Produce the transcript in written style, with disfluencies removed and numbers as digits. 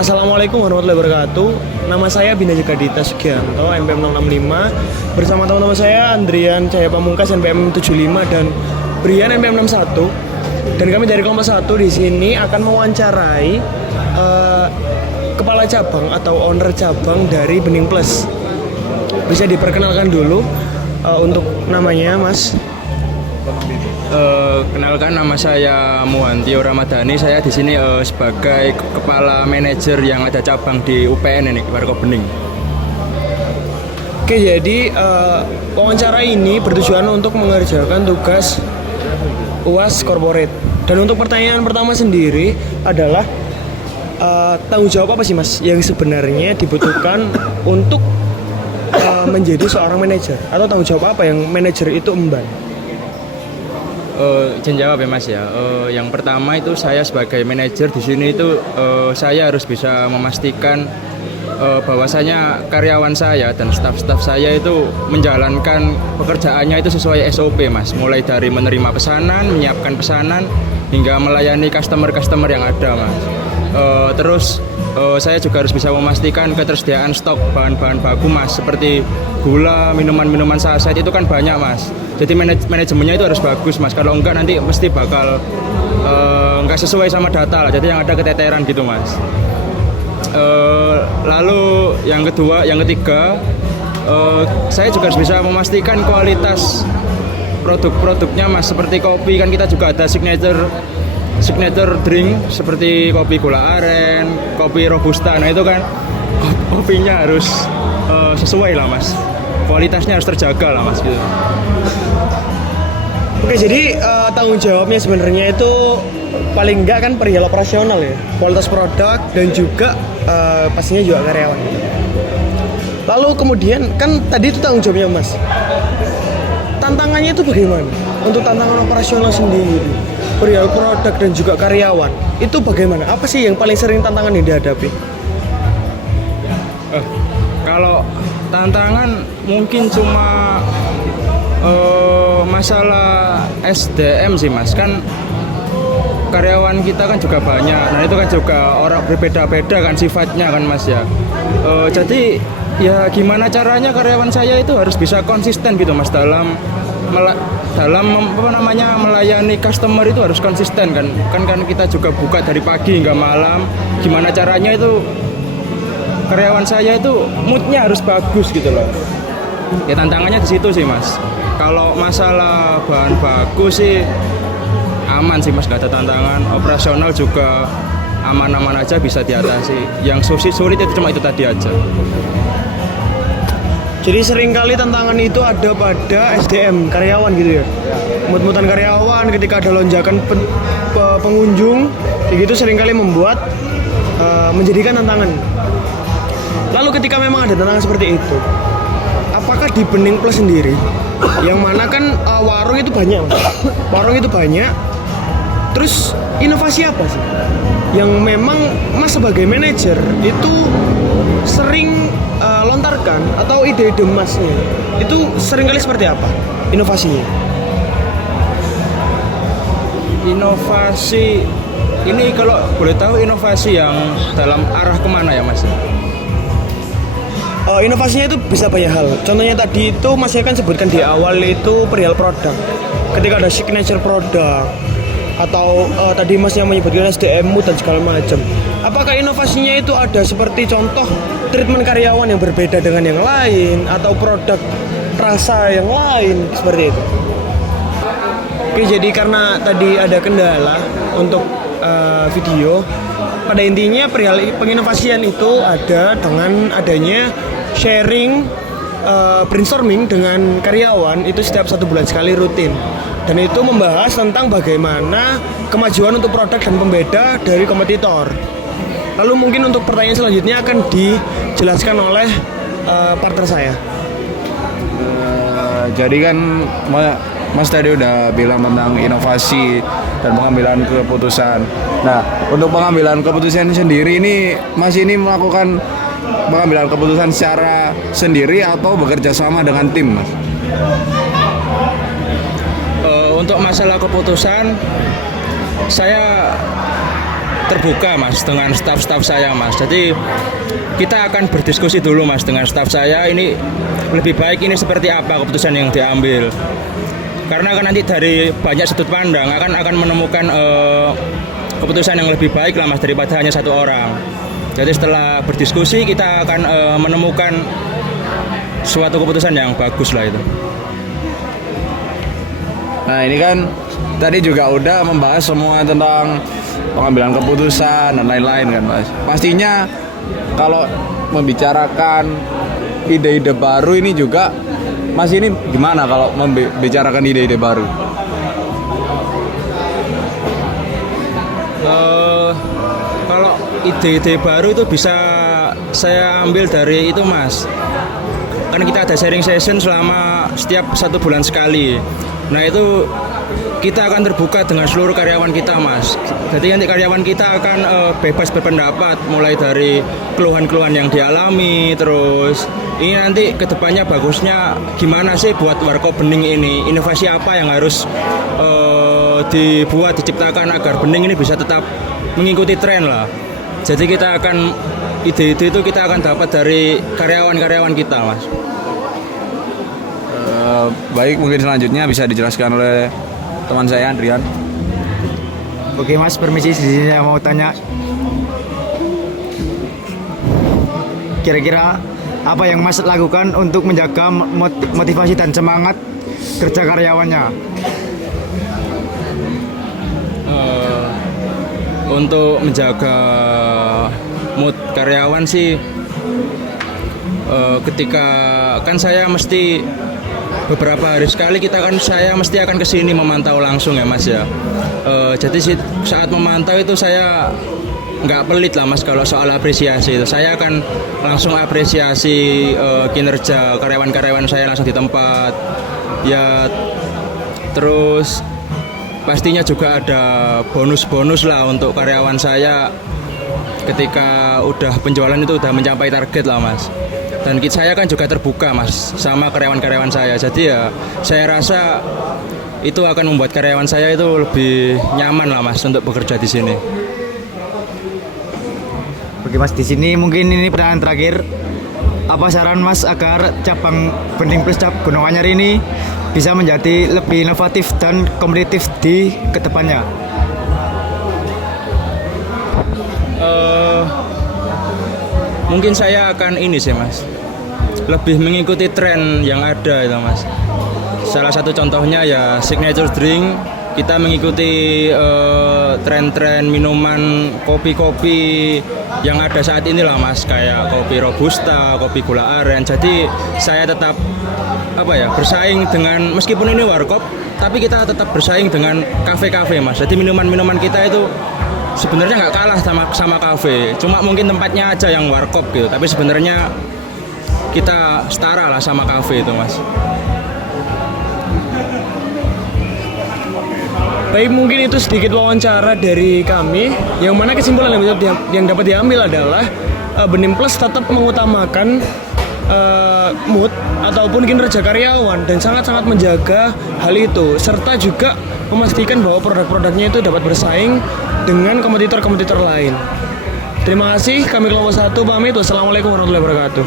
Assalamualaikum warahmatullahi wabarakatuh. Nama saya Bina Jekadita Sugianto, NPM 065. Bersama teman-teman saya Andrian Cahaya Pamungkas NPM 75 dan Brian NPM 61. Dan kami dari kelompok 1 di sini akan mewawancarai kepala cabang atau owner cabang dari Bening Plus. Bisa diperkenalkan dulu untuk namanya, Mas? Kenalkan, nama saya Muhantio Ramadhani. Saya di sini sebagai kepala manajer yang ada cabang di UPN ini, Warkop-Bening. Oke, jadi wawancara ini bertujuan untuk mengerjakan tugas UAS corporate. Dan untuk pertanyaan pertama sendiri adalah tanggung jawab apa sih, Mas, yang sebenarnya dibutuhkan untuk menjadi seorang manajer, atau tanggung jawab apa yang manajer itu emban? Izin jawab ya, Mas ya. Yang pertama itu saya sebagai manajer di sini itu saya harus bisa memastikan bahwasanya karyawan saya dan staf-staf saya itu menjalankan pekerjaannya itu sesuai SOP, Mas. Mulai dari menerima pesanan, menyiapkan pesanan, hingga melayani customer-customer yang ada, Mas. Terus saya juga harus bisa memastikan ketersediaan stok bahan-bahan baku, Mas, seperti gula, minuman-minuman saset itu kan banyak, Mas. Jadi manajemennya itu harus bagus, Mas. Kalau enggak nanti mesti bakal enggak sesuai sama data lah. Jadi yang ada keteteran gitu, Mas. Lalu yang ketiga, saya juga harus bisa memastikan kualitas produk-produknya, Mas. Seperti kopi kan kita juga ada signature drink seperti kopi gula aren, kopi robusta. Nah itu kan kopinya harus sesuai lah, Mas. Kualitasnya harus terjaga lah, Mas, gitu. Oke, jadi tanggung jawabnya sebenarnya itu paling enggak kan perihal operasional ya, kualitas produk dan juga pastinya juga karyawan. Lalu kemudian kan tadi itu tanggung jawabnya, Mas. Tantangannya itu bagaimana? Untuk tantangan operasional sendiri, perihal produk dan juga karyawan, itu bagaimana? Apa sih yang paling sering tantangan yang dihadapi? Kalau tantangan mungkin cuma masalah SDM sih, Mas. Kan karyawan kita kan juga banyak. Nah itu kan juga orang berbeda-beda kan sifatnya kan, Mas ya. Jadi ya gimana caranya karyawan saya itu harus bisa konsisten gitu, Mas, dalam melayani customer itu harus konsisten kan kita juga buka dari pagi hingga malam. Gimana caranya itu karyawan saya itu moodnya harus bagus gitu loh. Ya tantangannya di situ sih, Mas. Kalau masalah bahan baku sih aman sih, Mas, gak ada tantangan. Operasional juga aman-aman aja, bisa diatasi. Yang sulit itu cuma itu tadi aja. Jadi seringkali tantangan itu ada pada SDM karyawan gitu ya. Mut-mutan karyawan ketika ada lonjakan pengunjung, kayak gitu seringkali membuat menjadikan tantangan. Lalu ketika memang ada tantangan seperti itu, apakah di Bening Plus sendiri, yang mana kan warung itu banyak, warung itu banyak, terus inovasi apa sih yang memang Mas sebagai manajer itu sering lontarkan, atau ide-ide Masnya itu seringkali seperti apa inovasinya? Inovasi ini kalau boleh tahu inovasi yang dalam arah kemana ya, Mas? Inovasinya itu bisa banyak hal. Contohnya tadi itu Mas kan sebutkan di awal itu perihal produk. Ketika ada signature produk, atau tadi Mas yang menyebutkan SDM dan segala macam. Apakah inovasinya itu ada seperti contoh treatment karyawan yang berbeda dengan yang lain, atau produk rasa yang lain seperti itu? Oke, jadi karena tadi ada kendala untuk video, pada intinya perihal penginovasian itu ada dengan adanya sharing, brainstorming dengan karyawan itu setiap 1 bulan sekali rutin. Dan itu membahas tentang bagaimana kemajuan untuk produk dan pembeda dari kompetitor. Lalu mungkin untuk pertanyaan selanjutnya akan dijelaskan oleh partner saya. Jadi kan Mas tadi udah bilang tentang inovasi dan pengambilan keputusan. Nah, untuk pengambilan keputusan sendiri ini Mas ini melakukan pengambilan keputusan secara sendiri atau bekerja sama dengan tim, Mas? Untuk masalah keputusan, saya terbuka mas dengan staf-staf saya mas. Jadi kita akan berdiskusi dulu mas dengan staf saya, ini lebih baik ini seperti apa keputusan yang diambil. Karena kan nanti dari banyak sudut pandang akan menemukan keputusan yang lebih baik lah mas daripada hanya satu orang. Jadi setelah berdiskusi kita akan menemukan suatu keputusan yang bagus lah itu. Nah ini kan tadi juga udah membahas semua tentang pengambilan keputusan dan lain-lain kan mas. Pastinya kalau membicarakan ide-ide baru ini juga mas, ini gimana kalau membicarakan ide-ide baru? Kalau ide-ide baru itu bisa saya ambil dari itu mas, kan kita ada sharing session selama setiap 1 bulan sekali. Nah itu kita akan terbuka dengan seluruh karyawan kita mas. Jadi nanti karyawan kita akan bebas berpendapat, mulai dari keluhan-keluhan yang dialami. Terus ini nanti kedepannya bagusnya gimana sih buat Warkop Bening ini, inovasi apa yang harus dibuat, diciptakan agar Bening ini bisa tetap mengikuti tren lah. Jadi kita akan, ide-ide itu kita akan dapat dari karyawan-karyawan kita mas. Baik, mungkin selanjutnya bisa dijelaskan oleh teman saya Andrian. Oke mas, permisi, di sini saya mau tanya, kira-kira apa yang mas lakukan untuk menjaga motivasi dan semangat kerja karyawannya? Untuk menjaga mood karyawan sih, ketika kan saya mesti beberapa hari sekali saya mesti akan kesini memantau langsung ya mas ya. Jadi saat memantau itu saya nggak pelit lah mas kalau soal apresiasi itu. Saya akan langsung apresiasi kinerja karyawan-karyawan saya langsung di tempat ya. Terus pastinya juga ada bonus-bonus lah untuk karyawan saya ketika udah penjualan itu udah mencapai target lah mas. Dan saya kan juga terbuka mas sama karyawan-karyawan saya. Jadi ya saya rasa itu akan membuat karyawan saya itu lebih nyaman lah mas untuk bekerja di sini. Oke mas, di sini mungkin ini pertanyaan terakhir. Apa saran mas agar cabang Bening Plus Gunung Anyar ini bisa menjadi lebih inovatif dan kompetitif di kedepannya? Mungkin saya akan ini sih mas, lebih mengikuti tren yang ada itu mas. Salah satu contohnya ya signature drink. Kita mengikuti tren-tren minuman kopi-kopi yang ada saat ini lah mas, kayak kopi robusta, kopi gula aren. Jadi saya tetap bersaing dengan, meskipun ini warkop, tapi kita tetap bersaing dengan kafe-kafe mas. Jadi minuman-minuman kita itu sebenarnya nggak kalah sama kafe, cuma mungkin tempatnya aja yang warkop gitu. Tapi sebenarnya kita setara lah sama kafe itu mas. Baik, mungkin itu sedikit wawancara dari kami. Yang mana kesimpulan yang dapat diambil adalah Bening Plus tetap mengutamakan mood ataupun kinerja karyawan dan sangat-sangat menjaga hal itu, serta juga memastikan bahwa produk-produknya itu dapat bersaing dengan kompetitor-kompetitor lain. Terima kasih, kami kelompok 1 pamit. Wassalamualaikum warahmatullahi wabarakatuh.